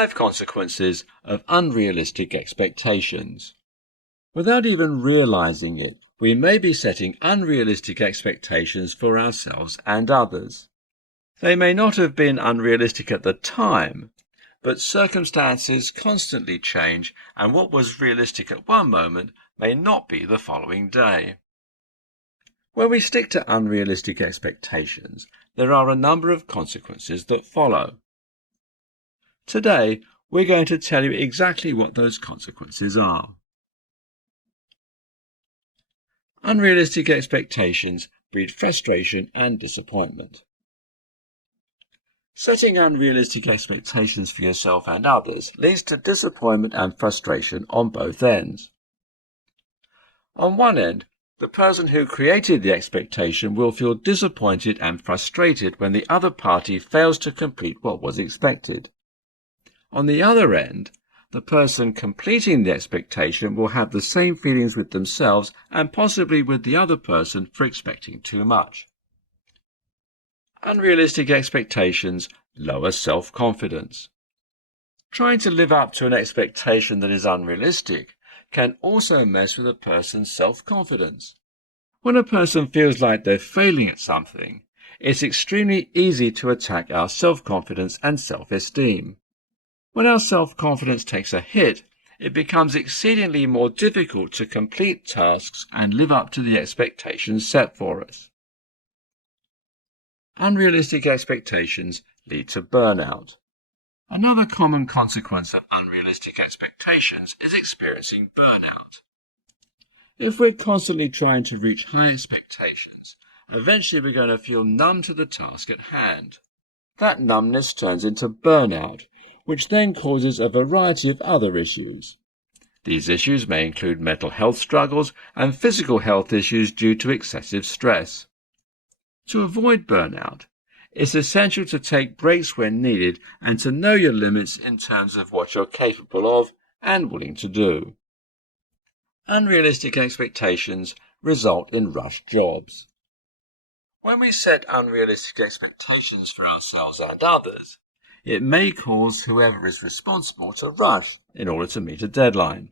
5 consequences of unrealistic expectations. Without even realizing it, we may be setting unrealistic expectations for ourselves and others. They may not have been unrealistic at the time, but circumstances constantly change, and what was realistic at one moment may not be the following day. When we stick to unrealistic expectations, there are a number of consequences that follow. Today, we're going to tell you exactly what those consequences are. Unrealistic expectations breed frustration and disappointment. Setting unrealistic expectations for yourself and others leads to disappointment and frustration on both ends. On one end, the person who created the expectation will feel disappointed and frustrated when the other party fails to complete what was expected. On the other end, the person completing the expectation will have the same feelings with themselves and possibly with the other person for expecting too much. Unrealistic expectations lower self-confidence. Trying to live up to an expectation that is unrealistic can also mess with a person's self-confidence. When a person feels like they're failing at something, it's extremely easy to attack our self-confidence and self-esteem. When our self-confidence takes a hit, it becomes exceedingly more difficult to complete tasks and live up to the expectations set for us. Unrealistic expectations lead to burnout. Another common consequence of unrealistic expectations is experiencing burnout. If we're constantly trying to reach high expectations, eventually we're going to feel numb to the task at hand. That numbness turns into burnout, which then causes a variety of other issues. These issues may include mental health struggles and physical health issues due to excessive stress. To avoid burnout, it's essential to take breaks when needed and to know your limits in terms of what you're capable of and willing to do. Unrealistic expectations result in rushed jobs. When we set unrealistic expectations for ourselves and others, it may cause whoever is responsible to rush in order to meet a deadline.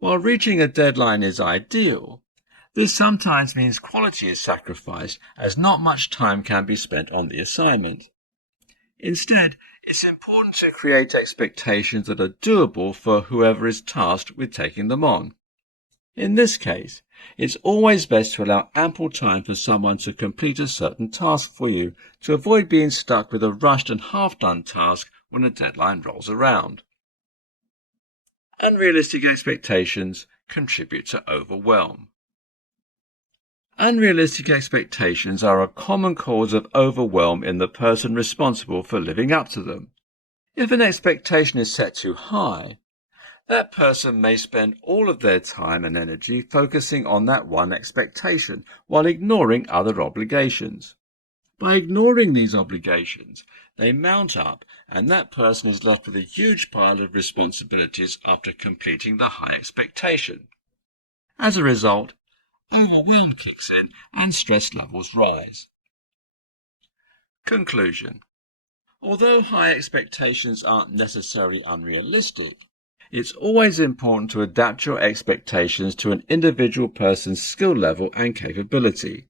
While reaching a deadline is ideal, this sometimes means quality is sacrificed as not much time can be spent on the assignment. Instead, it's important to create expectations that are doable for whoever is tasked with taking them on. In this case, it's always best to allow ample time for someone to complete a certain task for you to avoid being stuck with a rushed and half-done task when a deadline rolls around. Unrealistic expectations contribute to overwhelm. Unrealistic expectations are a common cause of overwhelm in the person responsible for living up to them. If an expectation is set too high, that person may spend all of their time and energy focusing on that one expectation while ignoring other obligations. By ignoring these obligations, they mount up and that person is left with a huge pile of responsibilities after completing the high expectation. As a result, overwhelm kicks in and stress levels rise. Conclusion. Although high expectations aren't necessarily unrealistic, it's always important to adapt your expectations to an individual person's skill level and capability.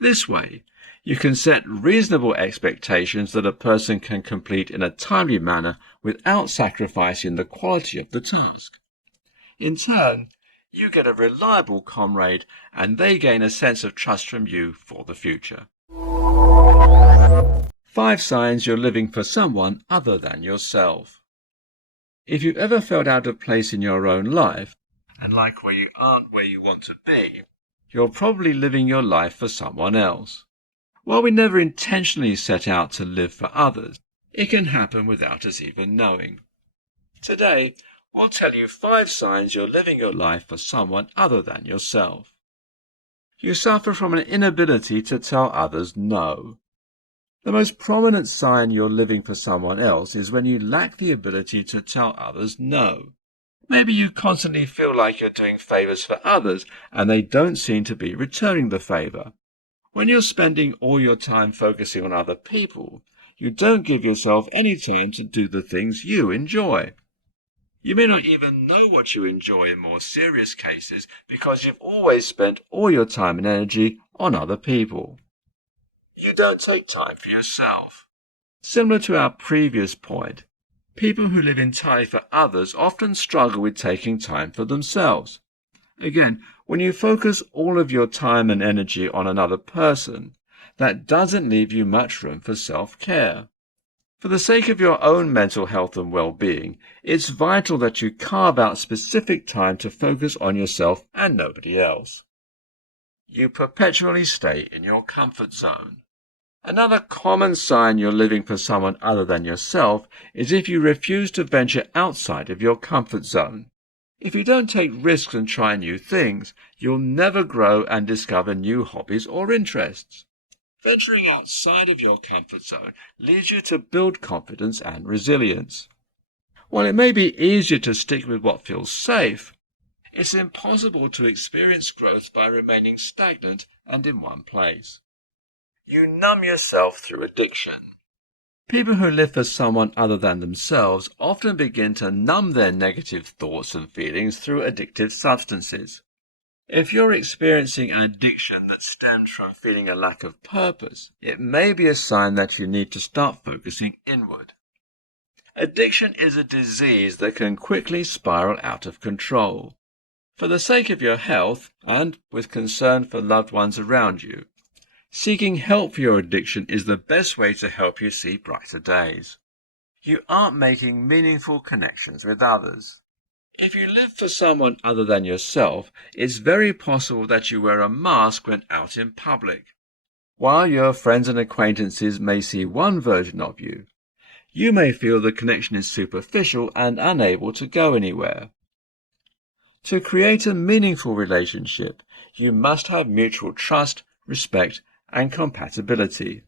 This way, you can set reasonable expectations that a person can complete in a timely manner without sacrificing the quality of the task. In turn, you get a reliable comrade and they gain a sense of trust from you for the future. 5 signs you're living for someone other than yourself. If you've ever felt out of place in your own life, and like where you aren't where you want to be, you're probably living your life for someone else. While we never intentionally set out to live for others, it can happen without us even knowing. Today, we'll tell you 5 signs you're living your life for someone other than yourself. You suffer from an inability to tell others no. The most prominent sign you're living for someone else is when you lack the ability to tell others no. Maybe you constantly feel like you're doing favors for others and they don't seem to be returning the favor. When you're spending all your time focusing on other people, you don't give yourself any time to do the things you enjoy. You may not even know what you enjoy in more serious cases because you've always spent all your time and energy on other people. You don't take time for yourself. Similar to our previous point, people who live entirely for others often struggle with taking time for themselves. Again, when you focus all of your time and energy on another person, that doesn't leave you much room for self-care. For the sake of your own mental health and well-being, it's vital that you carve out specific time to focus on yourself and nobody else. You perpetually stay in your comfort zone. Another common sign you're living for someone other than yourself is if you refuse to venture outside of your comfort zone. If you don't take risks and try new things, you'll never grow and discover new hobbies or interests. Venturing outside of your comfort zone leads you to build confidence and resilience. While it may be easier to stick with what feels safe, it's impossible to experience growth by remaining stagnant and in one place. You numb yourself through addiction. People who live for someone other than themselves often begin to numb their negative thoughts and feelings through addictive substances. If you're experiencing an addiction that stems from feeling a lack of purpose, it may be a sign that you need to start focusing inward. Addiction is a disease that can quickly spiral out of control. For the sake of your health, and with concern for loved ones around you, seeking help for your addiction is the best way to help you see brighter days. You aren't making meaningful connections with others. If you live for someone other than yourself, it's very possible that you wear a mask when out in public. While your friends and acquaintances may see one version of you, you may feel the connection is superficial and unable to go anywhere. To create a meaningful relationship, you must have mutual trust, respect, and compatibility.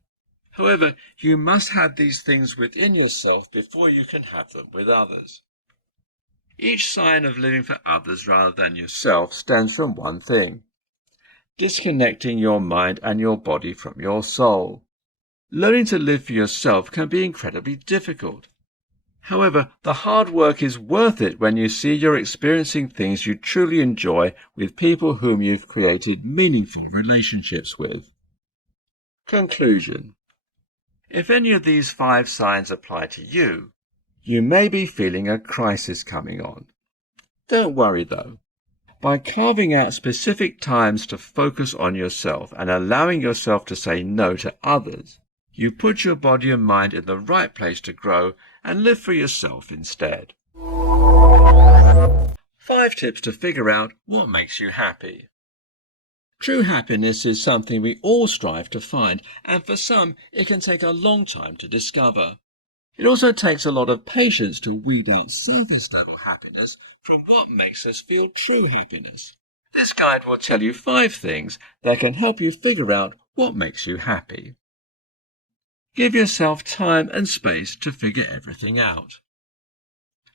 However, you must have these things within yourself before you can have them with others. Each sign of living for others rather than yourself stems from one thing: disconnecting your mind and your body from your soul. Learning to live for yourself can be incredibly difficult. However, the hard work is worth it when you see you're experiencing things you truly enjoy with people whom you've created meaningful relationships with. Conclusion. If any of these 5 signs apply to you, you may be feeling a crisis coming on. Don't worry though. By carving out specific times to focus on yourself and allowing yourself to say no to others, you put your body and mind in the right place to grow and live for yourself instead. 5 tips to figure out what makes you happy. True happiness is something we all strive to find, and for some it can take a long time to discover. It also takes a lot of patience to weed out surface-level happiness from what makes us feel true happiness. This guide will tell you 5 things that can help you figure out what makes you happy. Give yourself time and space to figure everything out.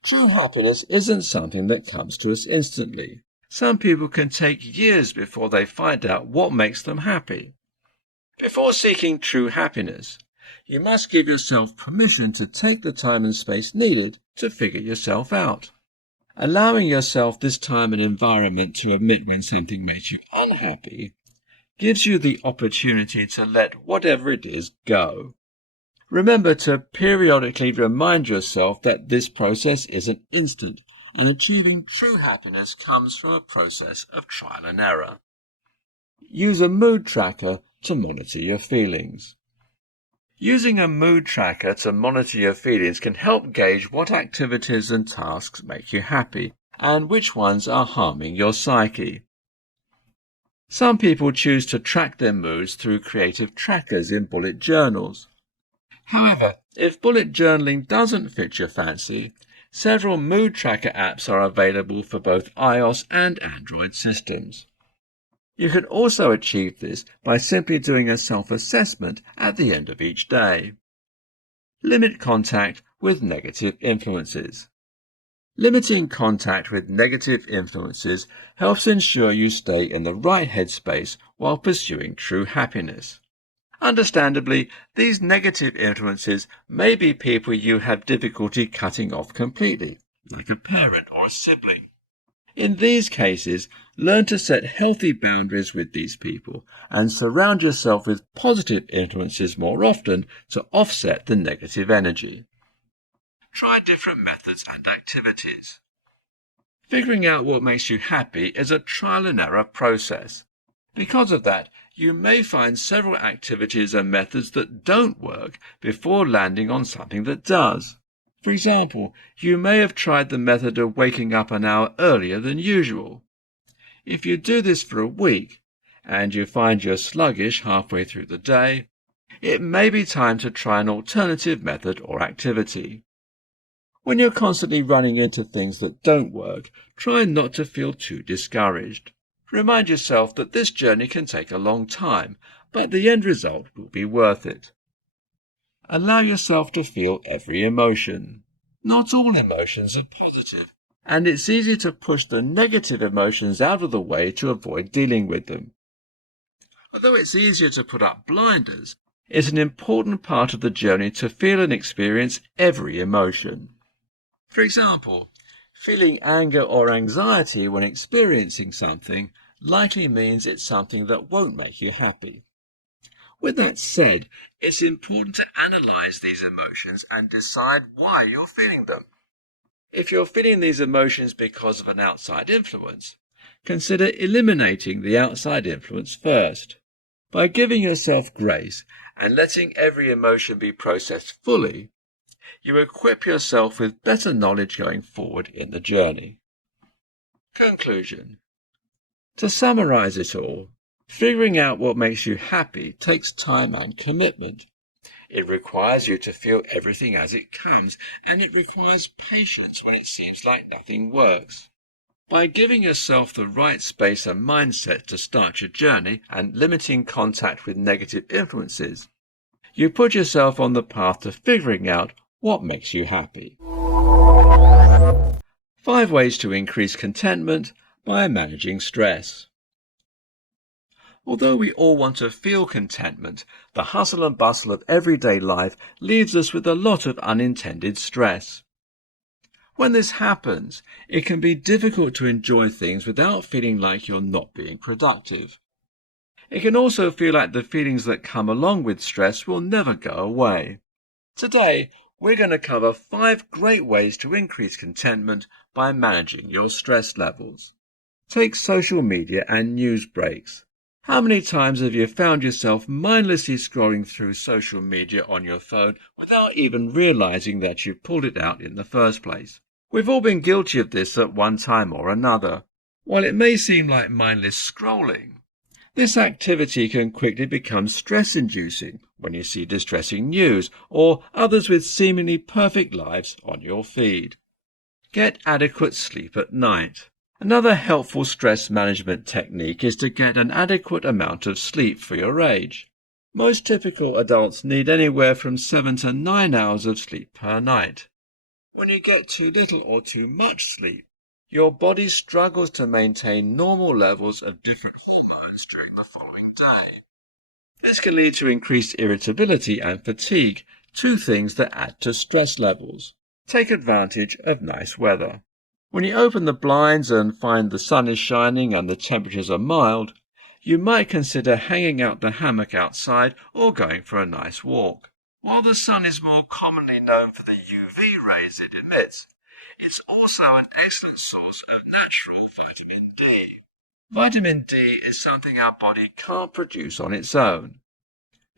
True happiness isn't something that comes to us instantly. Some people can take years before they find out what makes them happy. Before seeking true happiness, you must give yourself permission to take the time and space needed to figure yourself out. Allowing yourself this time and environment to admit when something makes you unhappy gives you the opportunity to let whatever it is go. Remember to periodically remind yourself that this process isn't instant, and achieving true happiness comes from a process of trial and error. Use a mood tracker to monitor your feelings. Using a mood tracker to monitor your feelings can help gauge what activities and tasks make you happy, and which ones are harming your psyche. Some people choose to track their moods through creative trackers in bullet journals. However, if bullet journaling doesn't fit your fancy, several mood tracker apps are available for both iOS and Android systems. You can also achieve this by simply doing a self-assessment at the end of each day. Limit contact with negative influences. Limiting contact with negative influences helps ensure you stay in the right headspace while pursuing true happiness. Understandably, these negative influences may be people you have difficulty cutting off completely, like a parent or a sibling. In these cases, learn to set healthy boundaries with these people and surround yourself with positive influences more often to offset the negative energy. Try different methods and activities. Figuring out what makes you happy is a trial and error process. Because of that, you may find several activities and methods that don't work before landing on something that does. For example, you may have tried the method of waking up an hour earlier than usual. If you do this for a week, and you find you're sluggish halfway through the day, it may be time to try an alternative method or activity. When you're constantly running into things that don't work, try not to feel too discouraged. Remind yourself that this journey can take a long time, but the end result will be worth it. Allow yourself to feel every emotion. Not all emotions are positive, and it's easy to push the negative emotions out of the way to avoid dealing with them. Although it's easier to put up blinders, it's an important part of the journey to feel and experience every emotion. For example, feeling anger or anxiety when experiencing something likely means it's something that won't make you happy. With that said, it's important to analyze these emotions and decide why you're feeling them. If you're feeling these emotions because of an outside influence, consider eliminating the outside influence first. By giving yourself grace and letting every emotion be processed fully, you equip yourself with better knowledge going forward in the journey. Conclusion. To summarize it all, figuring out what makes you happy takes time and commitment. It requires you to feel everything as it comes, and it requires patience when it seems like nothing works. By giving yourself the right space and mindset to start your journey and limiting contact with negative influences, you put yourself on the path to figuring out what makes you happy. 5 ways to increase contentment by managing stress. Although we all want to feel contentment, the hustle and bustle of everyday life leaves us with a lot of unintended stress. When this happens, it can be difficult to enjoy things without feeling like you're not being productive. It can also feel like the feelings that come along with stress will never go away. Today, we're going to cover 5 great ways to increase contentment by managing your stress levels. Take social media and news breaks. How many times have you found yourself mindlessly scrolling through social media on your phone without even realizing that you pulled it out in the first place? We've all been guilty of this at one time or another. While it may seem like mindless scrolling, this activity can quickly become stress-inducing when you see distressing news or others with seemingly perfect lives on your feed. Get adequate sleep at night. Another helpful stress management technique is to get an adequate amount of sleep for your age. Most typical adults need anywhere from 7 to 9 hours of sleep per night. When you get too little or too much sleep, your body struggles to maintain normal levels of different hormones during the following day. This can lead to increased irritability and fatigue, 2 things that add to stress levels. Take advantage of nice weather. When you open the blinds and find the sun is shining and the temperatures are mild, you might consider hanging out the hammock outside or going for a nice walk. While the sun is more commonly known for the UV rays it emits, it's also an excellent source of natural vitamin D. Vitamin D is something our body can't produce on its own.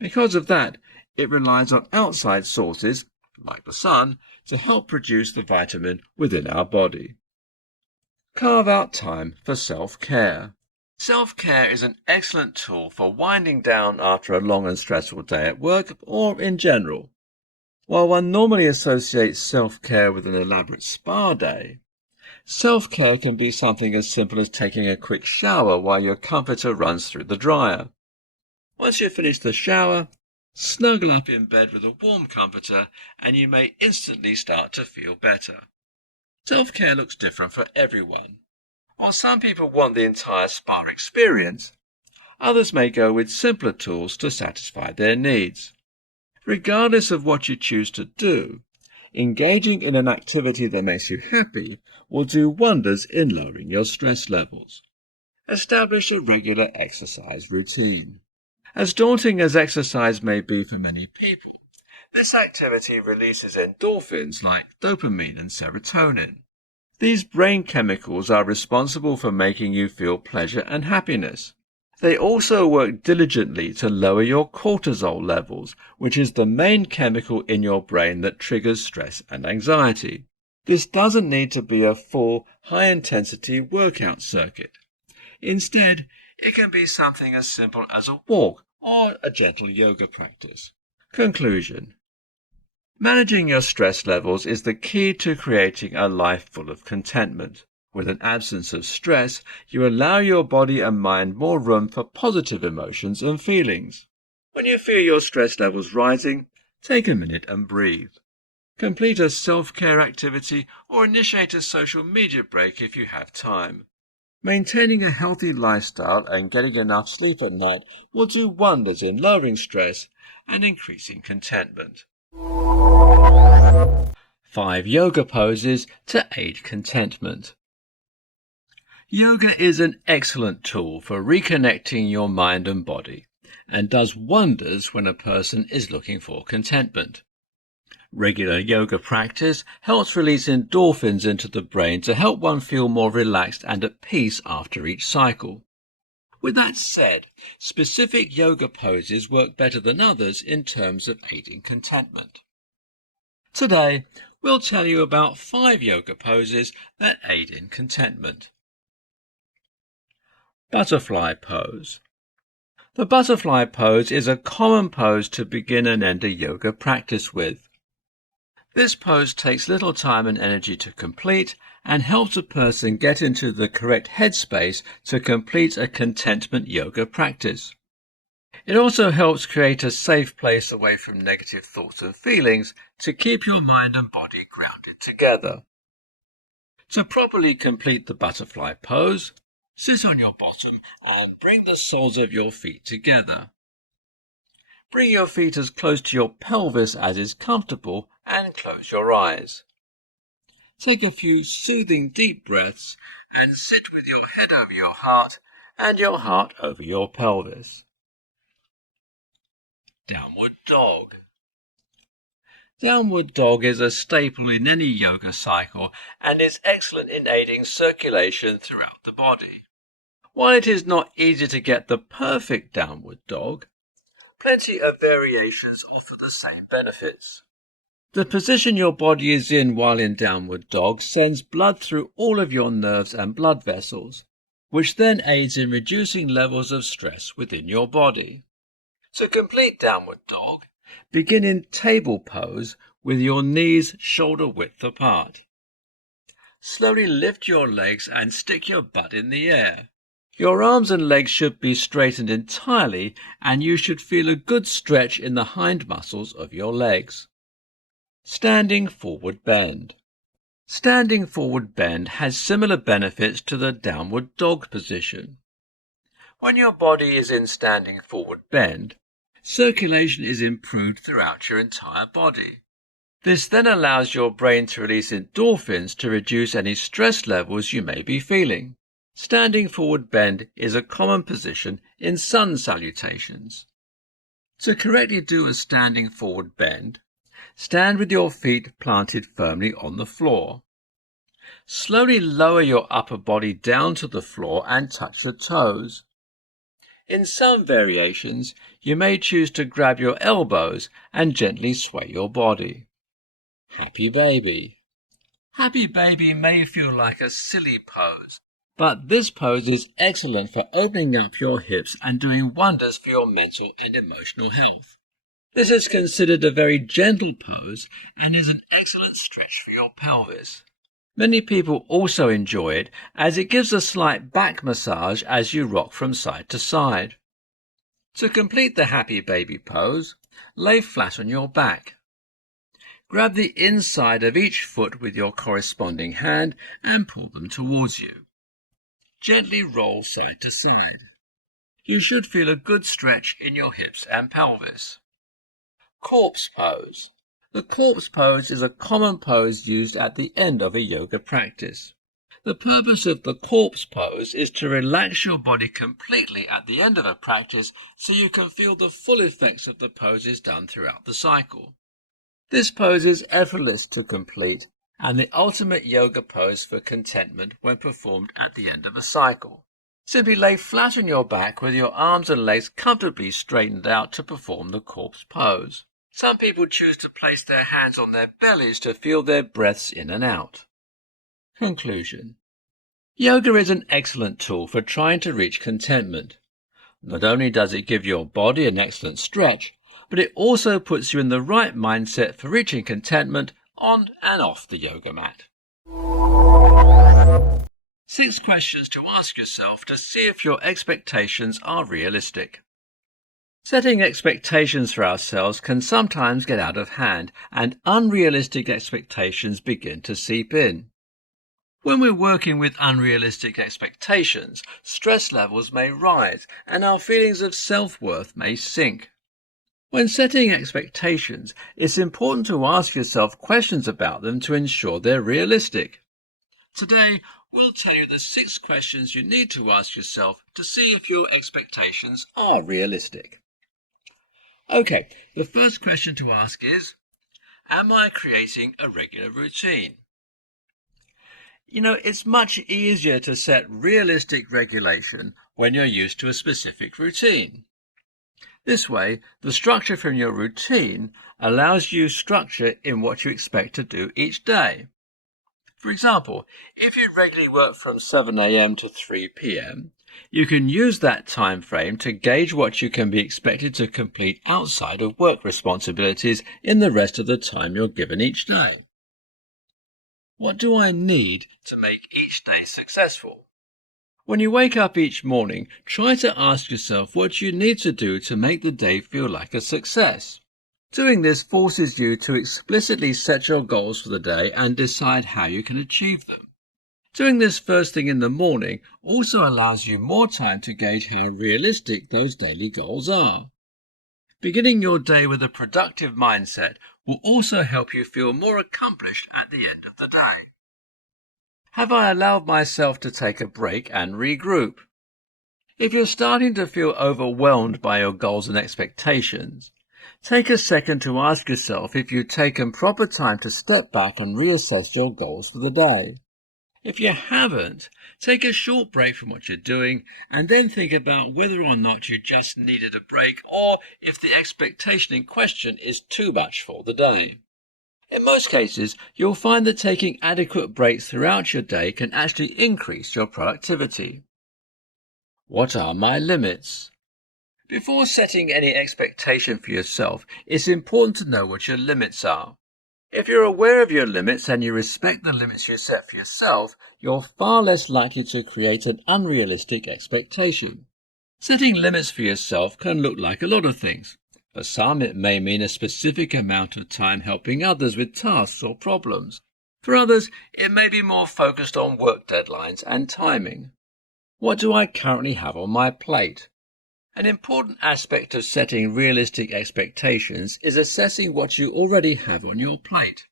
Because of that, it relies on outside sources, like the sun, to help produce the vitamin within our body. Carve out time for self-care. Self-care is an excellent tool for winding down after a long and stressful day at work or in general. While one normally associates self-care with an elaborate spa day, self-care can be something as simple as taking a quick shower while your comforter runs through the dryer. Once you've finished the shower, snuggle up in bed with a warm comforter and you may instantly start to feel better. Self-care looks different for everyone. While some people want the entire spa experience, Others may go with simpler tools to satisfy their needs. Regardless of what you choose to do, engaging in an activity that makes you happy will do wonders in lowering your stress levels. Establish a regular exercise routine. As daunting as exercise may be for many people, this activity releases endorphins like dopamine and serotonin. These brain chemicals are responsible for making you feel pleasure and happiness. They also work diligently to lower your cortisol levels, which is the main chemical in your brain that triggers stress and anxiety. This doesn't need to be a full, high-intensity workout circuit. Instead, it can be something as simple as a walk or a gentle yoga practice. Conclusion. Managing your stress levels is the key to creating a life full of contentment. With an absence of stress, you allow your body and mind more room for positive emotions and feelings. When you feel your stress levels rising, take a minute and breathe. Complete a self-care activity or initiate a social media break if you have time. Maintaining a healthy lifestyle and getting enough sleep at night will do wonders in lowering stress and increasing contentment. 5 yoga poses to aid contentment. Yoga is an excellent tool for reconnecting your mind and body, and does wonders when a person is looking for contentment. Regular yoga practice helps release endorphins into the brain to help one feel more relaxed and at peace after each cycle. With that said, specific yoga poses work better than others in terms of aiding contentment. Today, we'll tell you about 5 yoga poses that aid in contentment. Butterfly pose. The butterfly pose is a common pose to begin and end a yoga practice with. This pose takes little time and energy to complete and helps a person get into the correct headspace to complete a contentment yoga practice. It also helps create a safe place away from negative thoughts and feelings to keep your mind and body grounded together. To properly complete the butterfly pose, sit on your bottom and bring the soles of your feet together. Bring your feet as close to your pelvis as is comfortable and close your eyes. Take a few soothing deep breaths and sit with your head over your heart and your heart over your pelvis. Downward dog. Downward dog is a staple in any yoga cycle and is excellent in aiding circulation throughout the body. While it is not easy to get the perfect downward dog, plenty of variations offer the same benefits. The position your body is in while in downward dog sends blood through all of your nerves and blood vessels, which then aids in reducing levels of stress within your body. To complete downward dog, begin in table pose with your knees shoulder width apart. Slowly lift your legs and stick your butt in the air. Your arms and legs should be straightened entirely and you should feel a good stretch in the hind muscles of your legs. Standing forward bend. Standing forward bend has similar benefits to the downward dog position. When your body is in standing forward bend, circulation is improved throughout your entire body. This then allows your brain to release endorphins to reduce any stress levels you may be feeling. Standing forward bend is a common position in sun salutations. To correctly do a standing forward bend, stand with your feet planted firmly on the floor. Slowly lower your upper body down to the floor and touch the toes. In some variations, you may choose to grab your elbows and gently sway your body. Happy baby. Happy baby may feel like a silly pose, but this pose is excellent for opening up your hips and doing wonders for your mental and emotional health. This is considered a very gentle pose and is an excellent stretch for your pelvis. Many people also enjoy it as it gives a slight back massage as you rock from side to side. To complete the happy baby pose, lay flat on your back. Grab the inside of each foot with your corresponding hand and pull them towards you. Gently roll side to side. you should feel a good stretch in your hips and pelvis. Corpse pose. The corpse pose is a common pose used at the end of a yoga practice. The purpose of the corpse pose is to relax your body completely at the end of a practice so you can feel the full effects of the poses done throughout the cycle. This pose is effortless to complete and the ultimate yoga pose for contentment when performed at the end of a cycle. Simply lay flat on your back with your arms and legs comfortably straightened out to perform the corpse pose. Some people choose to place their hands on their bellies to feel their breaths in and out. Conclusion. Yoga is an excellent tool for trying to reach contentment. Not only does it give your body an excellent stretch, but it also puts you in the right mindset for reaching contentment on and off the yoga mat. 6 questions to ask yourself to see if your expectations are realistic. Setting expectations for ourselves can sometimes get out of hand, and unrealistic expectations begin to seep in. When we're working with unrealistic expectations, stress levels may rise and our feelings of self-worth may sink. When setting expectations, it's important to ask yourself questions about them to ensure they're realistic. Today, we'll tell you the 6 questions you need to ask yourself to see if your expectations are realistic. Okay, the first question to ask is, am I creating a regular routine? It's much easier to set realistic regulation when you're used to a specific routine. This way, the structure from your routine allows you structure in what you expect to do each day. For example, if you regularly work from 7 a.m. to 3 p.m., you can use that time frame to gauge what you can be expected to complete outside of work responsibilities in the rest of the time you're given each day. What do I need to make each day successful? When you wake up each morning, try to ask yourself what you need to do to make the day feel like a success. Doing this forces you to explicitly set your goals for the day and decide how you can achieve them. Doing this first thing in the morning also allows you more time to gauge how realistic those daily goals are. Beginning your day with a productive mindset will also help you feel more accomplished at the end of the day. Have I allowed myself to take a break and regroup? If you're starting to feel overwhelmed by your goals and expectations, take a second to ask yourself if you've taken proper time to step back and reassess your goals for the day. If you haven't, take a short break from what you're doing and then think about whether or not you just needed a break or if the expectation in question is too much for the day. In most cases, you'll find that taking adequate breaks throughout your day can actually increase your productivity. What are my limits? Before setting any expectation for yourself, it's important to know what your limits are. If you're aware of your limits and you respect the limits you set for yourself, you're far less likely to create an unrealistic expectation. Setting limits for yourself can look like a lot of things. For some, it may mean a specific amount of time helping others with tasks or problems. For others, it may be more focused on work deadlines and timing. What do I currently have on my plate? An important aspect of setting realistic expectations is assessing what you already have on your plate.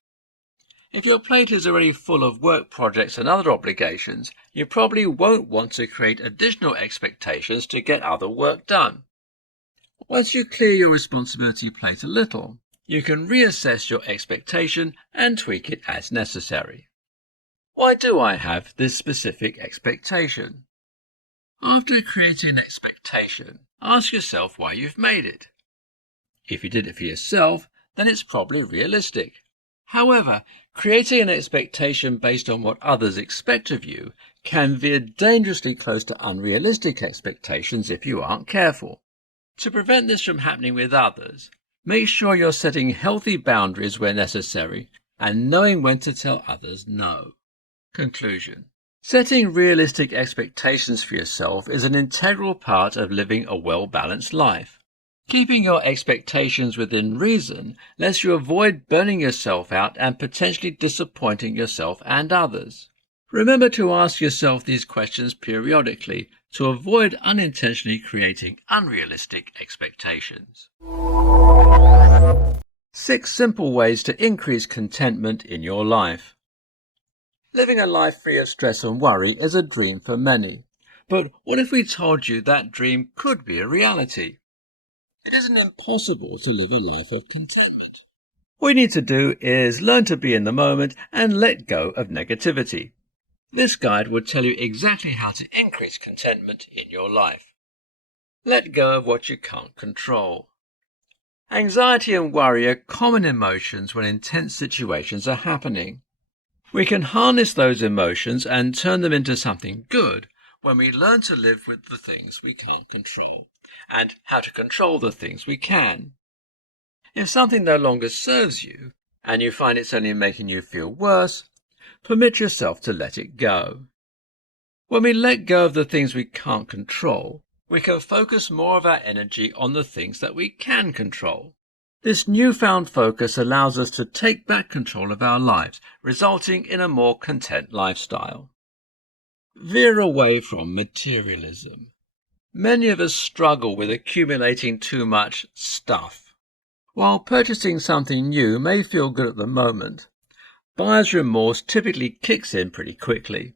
If your plate is already full of work projects and other obligations, you probably won't want to create additional expectations to get other work done. Once you clear your responsibility plate a little, you can reassess your expectation and tweak it as necessary. Why do I have this specific expectation? After creating an expectation, ask yourself why you've made it. If you did it for yourself, then it's probably realistic. However, creating an expectation based on what others expect of you can veer dangerously close to unrealistic expectations if you aren't careful. To prevent this from happening with others, make sure you're setting healthy boundaries where necessary and knowing when to tell others no. Conclusion. Setting realistic expectations for yourself is an integral part of living a well-balanced life. Keeping your expectations within reason lets you avoid burning yourself out and potentially disappointing yourself and others. Remember to ask yourself these questions periodically to avoid unintentionally creating unrealistic expectations. 6 simple ways to increase contentment in your life. Living a life free of stress and worry is a dream for many. But what if we told you that dream could be a reality? It isn't impossible to live a life of contentment. What you need to do is learn to be in the moment and let go of negativity. This guide will tell you exactly how to increase contentment in your life. Let go of what you can't control. Anxiety and worry are common emotions when intense situations are happening. We can harness those emotions and turn them into something good when we learn to live with the things we can't control and how to control the things we can. If something no longer serves you and you find it's only making you feel worse, permit yourself to let it go. When we let go of the things we can't control, we can focus more of our energy on the things that we can control. This newfound focus allows us to take back control of our lives, resulting in a more content lifestyle. Veer away from materialism. Many of us struggle with accumulating too much stuff. While purchasing something new may feel good at the moment, buyer's remorse typically kicks in pretty quickly.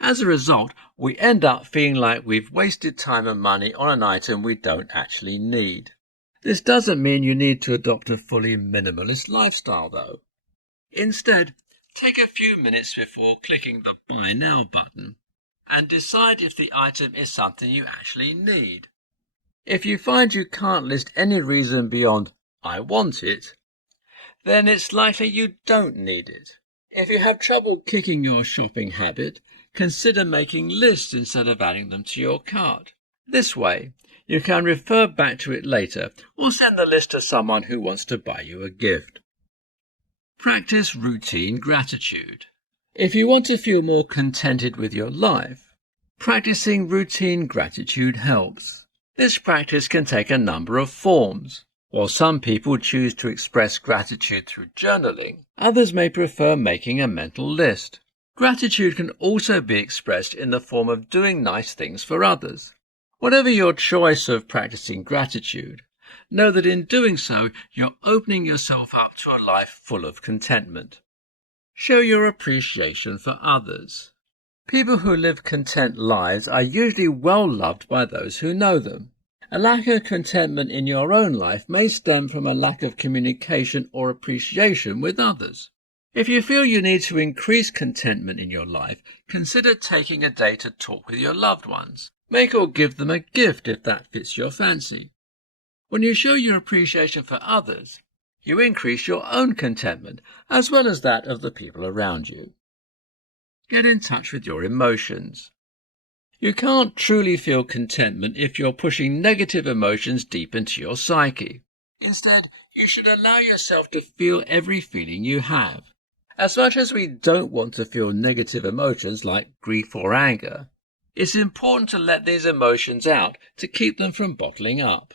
As a result, we end up feeling like we've wasted time and money on an item we don't actually need. This doesn't mean you need to adopt a fully minimalist lifestyle, though. Instead, take a few minutes before clicking the Buy Now button and decide if the item is something you actually need. If you find you can't list any reason beyond "I want it," then it's likely you don't need it. If you have trouble kicking your shopping habit, consider making lists instead of adding them to your cart. This way, you can refer back to it later or send the list to someone who wants to buy you a gift. Practice routine gratitude. If you want to feel more contented with your life, practicing routine gratitude helps. This practice can take a number of forms. While some people choose to express gratitude through journaling, others may prefer making a mental list. Gratitude can also be expressed in the form of doing nice things for others. Whatever your choice of practicing gratitude, know that in doing so, you're opening yourself up to a life full of contentment. Show your appreciation for others. People who live content lives are usually well loved by those who know them. A lack of contentment in your own life may stem from a lack of communication or appreciation with others. If you feel you need to increase contentment in your life, consider taking a day to talk with your loved ones. Make or give them a gift if that fits your fancy. When you show your appreciation for others, you increase your own contentment as well as that of the people around you. Get in touch with your emotions. You can't truly feel contentment if you're pushing negative emotions deep into your psyche. Instead, you should allow yourself to feel every feeling you have. As much as we don't want to feel negative emotions like grief or anger, it's important to let these emotions out to keep them from bottling up.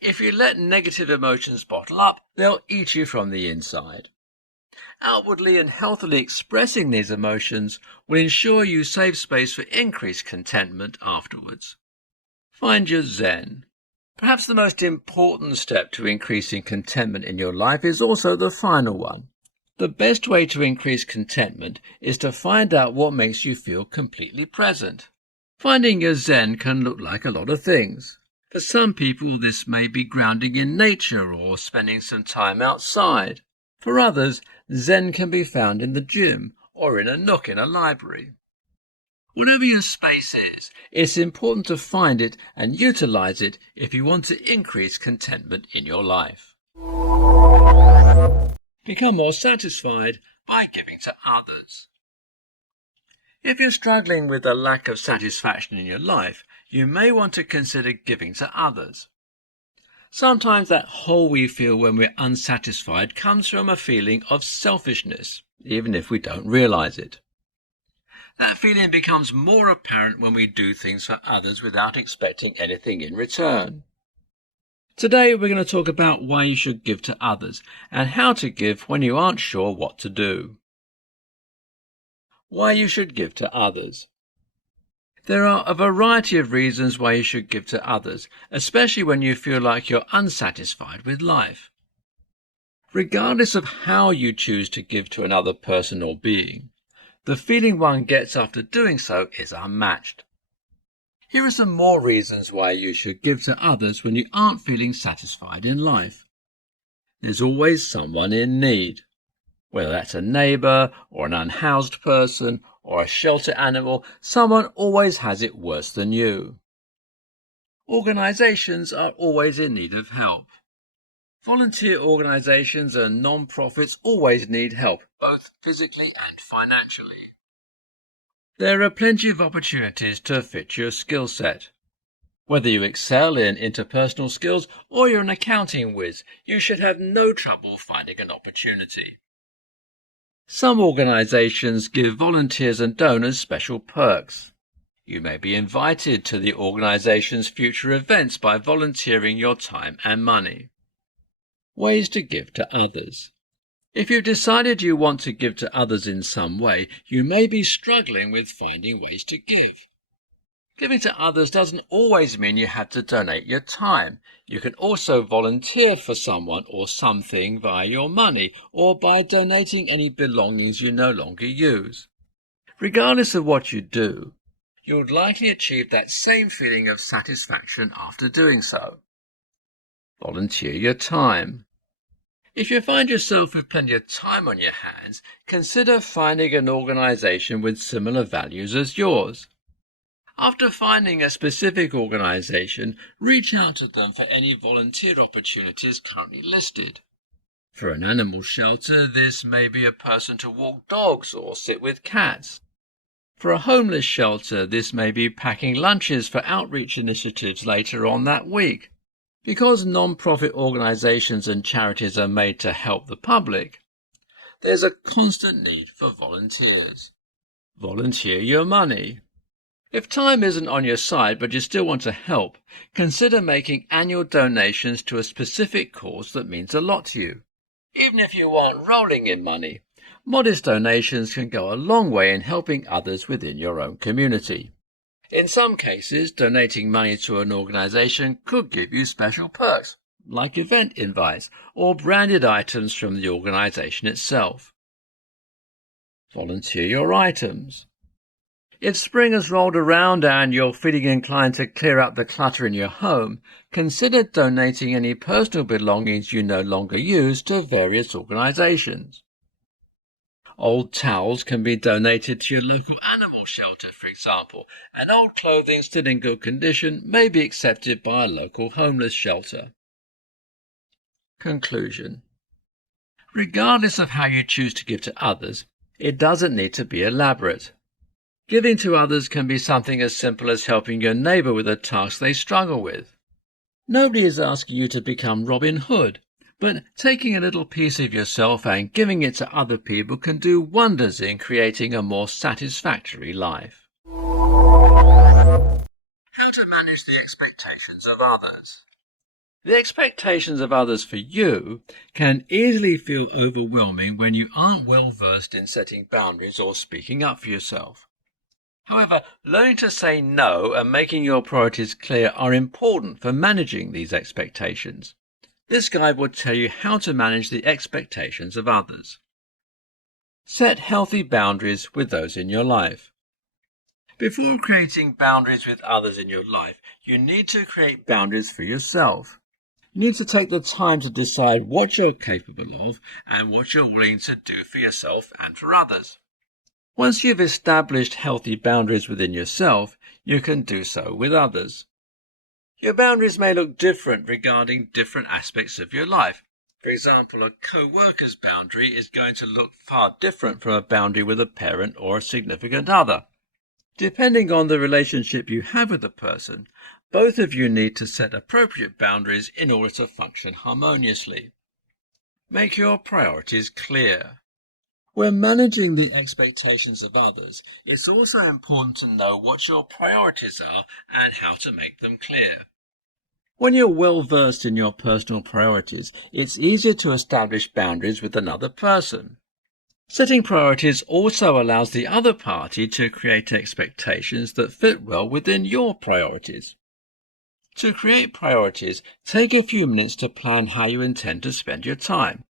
If you let negative emotions bottle up, they'll eat you from the inside. Outwardly and healthily expressing these emotions will ensure you save space for increased contentment afterwards. Find your Zen. Perhaps the most important step to increasing contentment in your life is also the final one. The best way to increase contentment is to find out what makes you feel completely present. Finding your Zen can look like a lot of things. For some people, this may be grounding in nature or spending some time outside. For others, Zen can be found in the gym or in a nook in a library. Whatever your space is, it's important to find it and utilize it if you want to increase contentment in your life. Become more satisfied by giving to others. If you're struggling with a lack of satisfaction in your life, you may want to consider giving to others. Sometimes that hole we feel when we're unsatisfied comes from a feeling of selfishness, even if we don't realize it. That feeling becomes more apparent when we do things for others without expecting anything in return. Today we're going to talk about why you should give to others and how to give when you aren't sure what to do. Why you should give to others. There are a variety of reasons why you should give to others, especially when you feel like you're unsatisfied with life. Regardless of how you choose to give to another person or being, the feeling one gets after doing so is unmatched. Here are some more reasons why you should give to others when you aren't feeling satisfied in life. There's always someone in need. Whether that's a neighbour or an unhoused person or a shelter animal, someone always has it worse than you. Organisations are always in need of help. Volunteer organisations and non-profits always need help, both physically and financially. There are plenty of opportunities to fit your skill set. Whether you excel in interpersonal skills or you're an accounting whiz, you should have no trouble finding an opportunity. Some organisations give volunteers and donors special perks. You may be invited to the organisation's future events by volunteering your time and money. Ways to give to others. If you've decided you want to give to others in some way, you may be struggling with finding ways to give. Giving to others doesn't always mean you have to donate your time. You can also volunteer for someone or something via your money or by donating any belongings you no longer use. Regardless of what you do, you'll likely achieve that same feeling of satisfaction after doing so. Volunteer your time. If you find yourself with plenty of time on your hands, consider finding an organisation with similar values as yours. After finding a specific organisation, reach out to them for any volunteer opportunities currently listed. For an animal shelter, this may be a person to walk dogs or sit with cats. For a homeless shelter, this may be packing lunches for outreach initiatives later on that week. Because non-profit organisations and charities are made to help the public, there's a constant need for volunteers. Volunteer your money. If time isn't on your side but you still want to help, consider making annual donations to a specific cause that means a lot to you. Even if you aren't rolling in money, modest donations can go a long way in helping others within your own community. In some cases, donating money to an organisation could give you special perks, like event invites or branded items from the organisation itself. Volunteer your items. If spring has rolled around and you're feeling inclined to clear up the clutter in your home, consider donating any personal belongings you no longer use to various organisations. Old towels can be donated to your local animal shelter, for example, and old clothing still in good condition may be accepted by a local homeless shelter. Conclusion. Regardless of how you choose to give to others, it doesn't need to be elaborate. Giving to others can be something as simple as helping your neighbour with a task they struggle with. Nobody is asking you to become Robin Hood, but taking a little piece of yourself and giving it to other people can do wonders in creating a more satisfactory life. How to manage the expectations of others. The expectations of others for you can easily feel overwhelming when you aren't well versed in setting boundaries or speaking up for yourself. However, learning to say no and making your priorities clear are important for managing these expectations. This guide will tell you how to manage the expectations of others. Set healthy boundaries with those in your life. Before creating boundaries with others in your life, you need to create boundaries for yourself. You need to take the time to decide what you're capable of and what you're willing to do for yourself and for others. Once you've established healthy boundaries within yourself, you can do so with others. Your boundaries may look different regarding different aspects of your life. For example, a co-worker's boundary is going to look far different from a boundary with a parent or a significant other. Depending on the relationship you have with the person, both of you need to set appropriate boundaries in order to function harmoniously. Make your priorities clear. When managing the expectations of others, it's also important to know what your priorities are and how to make them clear. When you're well versed in your personal priorities, it's easier to establish boundaries with another person. Setting priorities also allows the other party to create expectations that fit well within your priorities. To create priorities, take a few minutes to plan how you intend to spend your time.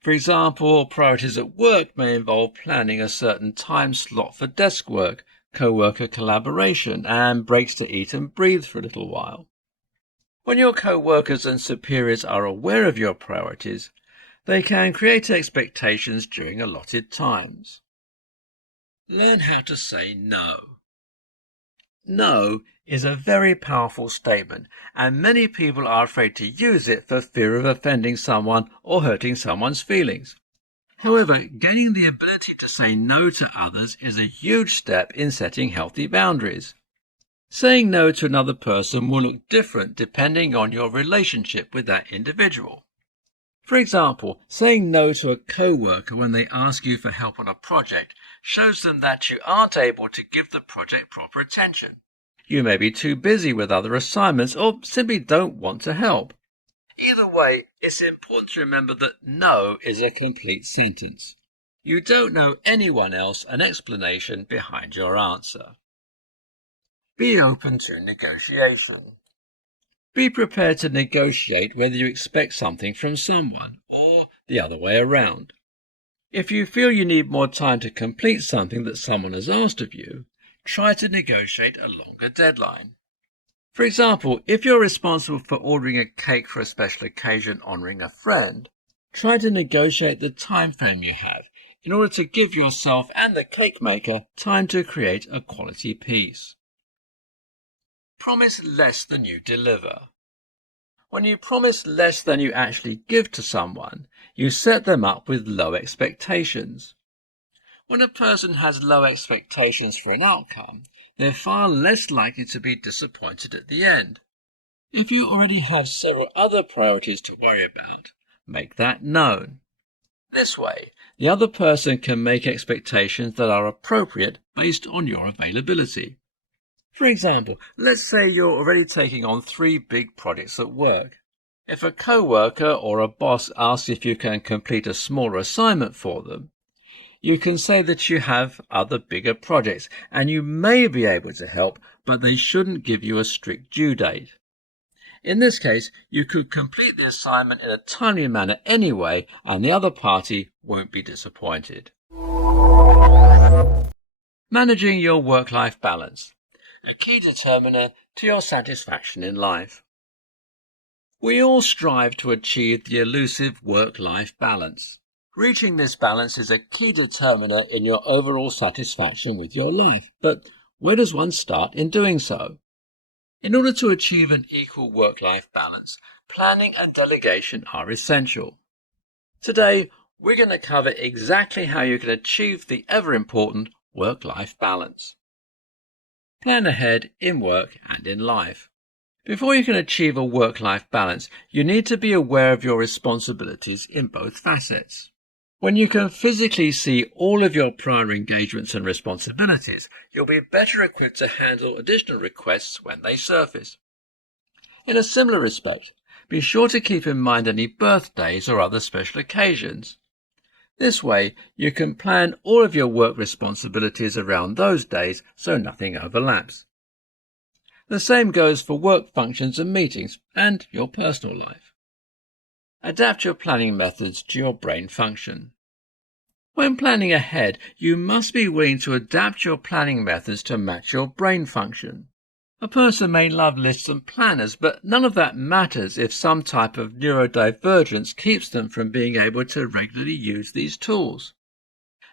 For example, priorities at work may involve planning a certain time slot for desk work, co-worker collaboration, and breaks to eat and breathe for a little while. When your co-workers and superiors are aware of your priorities, they can create expectations during allotted times. Learn how to say no. No is a very powerful statement, and many people are afraid to use it for fear of offending someone or hurting someone's feelings. However, gaining the ability to say no to others is a huge step in setting healthy boundaries. Saying no to another person will look different depending on your relationship with that individual. For example, saying no to a co-worker when they ask you for help on a project shows them that you aren't able to give the project proper attention. You may be too busy with other assignments or simply don't want to help. Either way, it's important to remember that no is a complete sentence. You don't owe anyone else an explanation behind your answer. Be open to negotiation. Be prepared to negotiate whether you expect something from someone or the other way around. If you feel you need more time to complete something that someone has asked of you, try to negotiate a longer deadline. For example, if you're responsible for ordering a cake for a special occasion honoring a friend, try to negotiate the time frame you have in order to give yourself and the cake maker time to create a quality piece. Promise less than you deliver. When you promise less than you actually give to someone, you set them up with low expectations. When a person has low expectations for an outcome, they're far less likely to be disappointed at the end. If you already have several other priorities to worry about, make that known. This way, the other person can make expectations that are appropriate based on your availability. For example, let's say you're already taking on 3 big projects at work. If a co-worker or a boss asks if you can complete a smaller assignment for them, you can say that you have other bigger projects and you may be able to help, but they shouldn't give you a strict due date. In this case, you could complete the assignment in a timely manner anyway, and the other party won't be disappointed. Managing your work-life balance. A key determiner to your satisfaction in life. We all strive to achieve the elusive work-life balance. Reaching this balance is a key determiner in your overall satisfaction with your life. But where does one start in doing so? In order to achieve an equal work-life balance, planning and delegation are essential. Today, we're going to cover exactly how you can achieve the ever-important work-life balance. Plan ahead in work and in life. Before you can achieve a work-life balance, you need to be aware of your responsibilities in both facets. When you can physically see all of your prior engagements and responsibilities, you'll be better equipped to handle additional requests when they surface. In a similar respect, be sure to keep in mind any birthdays or other special occasions. This way, you can plan all of your work responsibilities around those days so nothing overlaps. The same goes for work functions and meetings and your personal life. Adapt your planning methods to your brain function. When planning ahead, you must be willing to adapt your planning methods to match your brain function. A person may love lists and planners, but none of that matters if some type of neurodivergence keeps them from being able to regularly use these tools.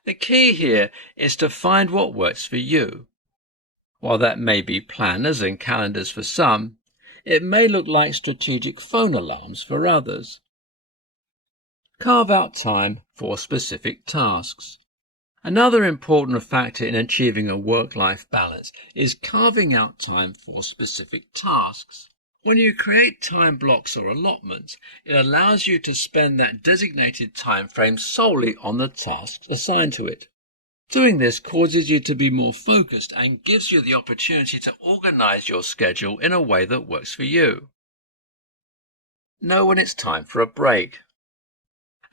The key here is to find what works for you. While that may be planners and calendars for some, it may look like strategic phone alarms for others. Carve out time for specific tasks. Another important factor in achieving a work-life balance is carving out time for specific tasks. When you create time blocks or allotments, it allows you to spend that designated time frame solely on the tasks assigned to it. Doing this causes you to be more focused and gives you the opportunity to organize your schedule in a way that works for you. Know when it's time for a break.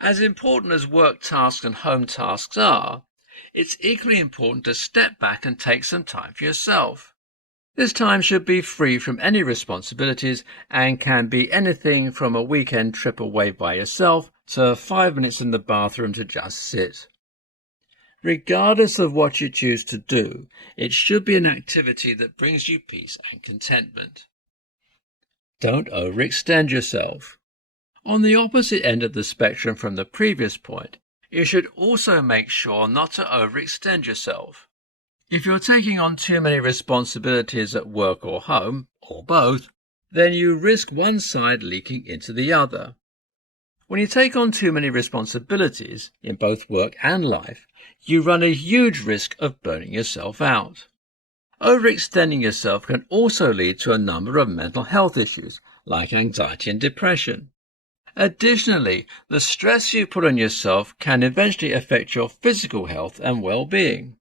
As important as work tasks and home tasks are, it's equally important to step back and take some time for yourself. This time should be free from any responsibilities and can be anything from a weekend trip away by yourself to 5 minutes in the bathroom to just sit. Regardless of what you choose to do, it should be an activity that brings you peace and contentment. Don't overextend yourself. On the opposite end of the spectrum from the previous point, you should also make sure not to overextend yourself. If you're taking on too many responsibilities at work or home, or both, then you risk one side leaking into the other. When you take on too many responsibilities in both work and life, you run a huge risk of burning yourself out. Overextending yourself can also lead to a number of mental health issues, like anxiety and depression. Additionally, the stress you put on yourself can eventually affect your physical health and well-being.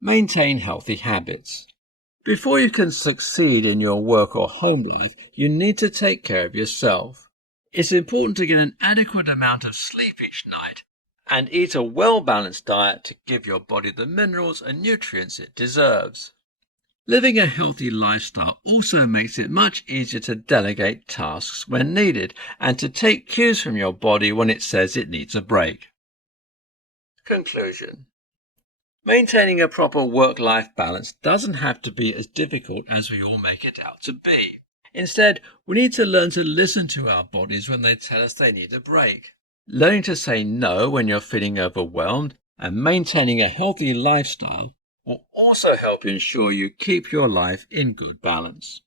Maintain healthy habits. Before you can succeed in your work or home life, you need to take care of yourself. It's important to get an adequate amount of sleep each night and eat a well-balanced diet to give your body the minerals and nutrients it deserves. Living a healthy lifestyle also makes it much easier to delegate tasks when needed and to take cues from your body when it says it needs a break. Conclusion. Maintaining a proper work-life balance doesn't have to be as difficult as we all make it out to be. Instead, we need to learn to listen to our bodies when they tell us they need a break. Learning to say no when you're feeling overwhelmed and maintaining a healthy lifestyle will also help ensure you keep your life in good balance.